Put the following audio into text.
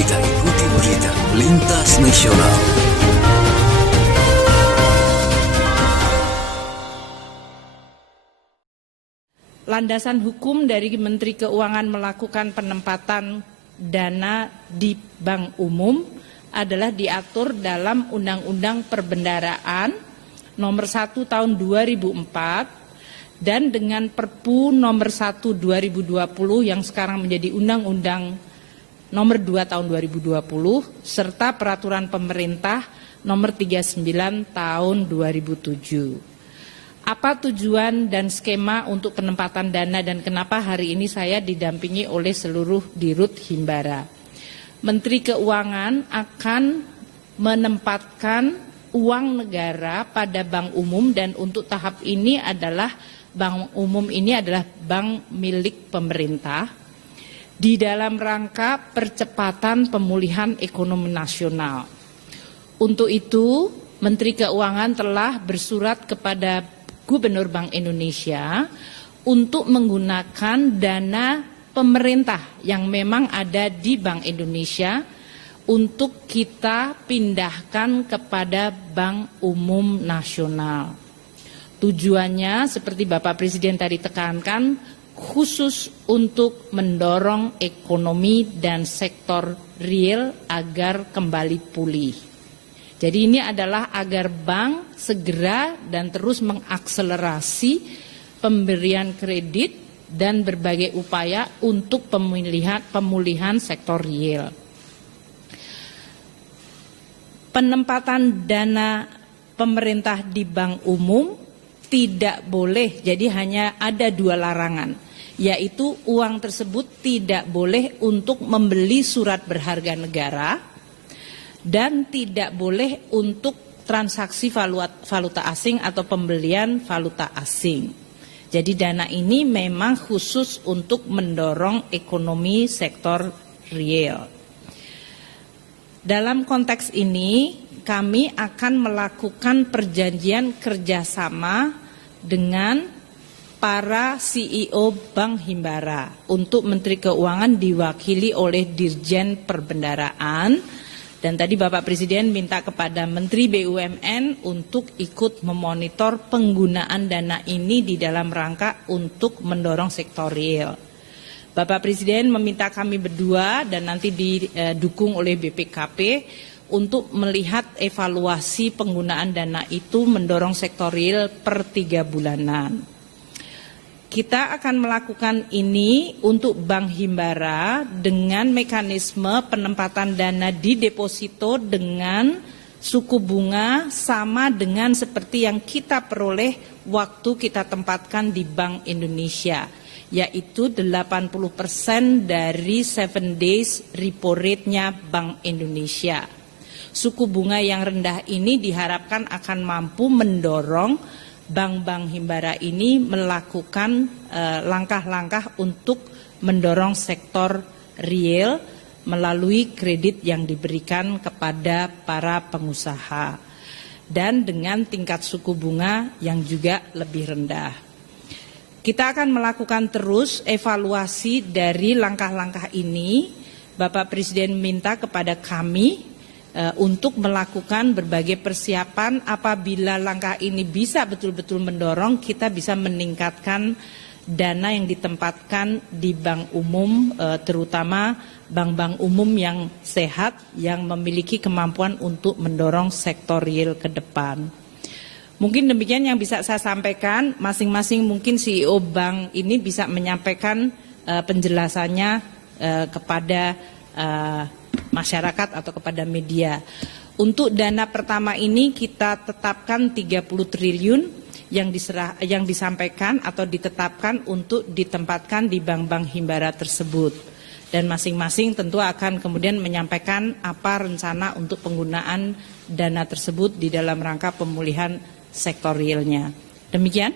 Kita ikuti berita lintas nasional. Landasan hukum dari Menteri Keuangan melakukan penempatan dana di bank umum adalah diatur dalam Undang-Undang Perbendaraan Nomor 1 Tahun 2004 dan dengan Perpu Nomor 1 2020 yang sekarang menjadi Undang-Undang Nomor 2 Tahun 2020 serta Peraturan Pemerintah Nomor 39 Tahun 2007. Apa tujuan dan skema untuk penempatan dana dan kenapa hari ini saya didampingi oleh seluruh Dirut Himbara? Menteri Keuangan akan menempatkan uang negara pada bank umum dan untuk tahap ini adalah bank umum ini adalah bank milik pemerintah di dalam rangka percepatan pemulihan ekonomi nasional. Untuk itu, Menteri Keuangan telah bersurat kepada Gubernur Bank Indonesia untuk menggunakan dana pemerintah yang memang ada di Bank Indonesia untuk kita pindahkan kepada Bank Umum Nasional. Tujuannya seperti Bapak Presiden tadi tekankan khusus untuk mendorong ekonomi dan sektor real agar kembali pulih. Jadi ini adalah agar bank segera dan terus mengakselerasi pemberian kredit dan berbagai upaya untuk pemulihan sektor real. Penempatan dana pemerintah di bank umum tidak boleh, jadi hanya ada dua larangan, yaitu uang tersebut tidak boleh untuk membeli surat berharga negara, dan tidak boleh untuk transaksi valuta asing atau pembelian valuta asing. Jadi dana ini memang khusus untuk mendorong ekonomi sektor real. Dalam konteks ini kami akan melakukan perjanjian kerjasama dengan para CEO Bank Himbara untuk Menteri Keuangan diwakili oleh Dirjen Perbendaraan. Dan tadi Bapak Presiden minta kepada Menteri BUMN untuk ikut memonitor penggunaan dana ini di dalam rangka untuk mendorong sektor real. Bapak Presiden meminta kami berdua dan nanti didukung oleh BPKP untuk melihat evaluasi penggunaan dana itu mendorong sektor real per 3 bulanan. Kita akan melakukan ini untuk Bank Himbara dengan mekanisme penempatan dana di deposito dengan suku bunga sama dengan seperti yang kita peroleh waktu kita tempatkan di Bank Indonesia, yaitu 80% dari 7 days repo rate-nya Bank Indonesia. Suku bunga yang rendah ini diharapkan akan mampu mendorong bank-bank Himbara ini melakukan langkah-langkah untuk mendorong sektor real melalui kredit yang diberikan kepada para pengusaha dan dengan tingkat suku bunga yang juga lebih rendah. Kita akan melakukan terus evaluasi dari langkah-langkah ini. Bapak Presiden minta kepada kami untuk melakukan berbagai persiapan apabila langkah ini bisa betul-betul mendorong, kita bisa meningkatkan dana yang ditempatkan di bank umum, terutama bank-bank umum yang sehat, yang memiliki kemampuan untuk mendorong sektor real ke depan. Mungkin demikian yang bisa saya sampaikan, masing-masing mungkin CEO bank ini bisa menyampaikan penjelasannya kepada masyarakat atau kepada media. Untuk dana pertama ini kita tetapkan 30 triliun yang disampaikan atau ditetapkan untuk ditempatkan di bank-bank Himbara tersebut. Dan masing-masing tentu akan kemudian menyampaikan apa rencana untuk penggunaan dana tersebut di dalam rangka pemulihan sektor realnya. Demikian.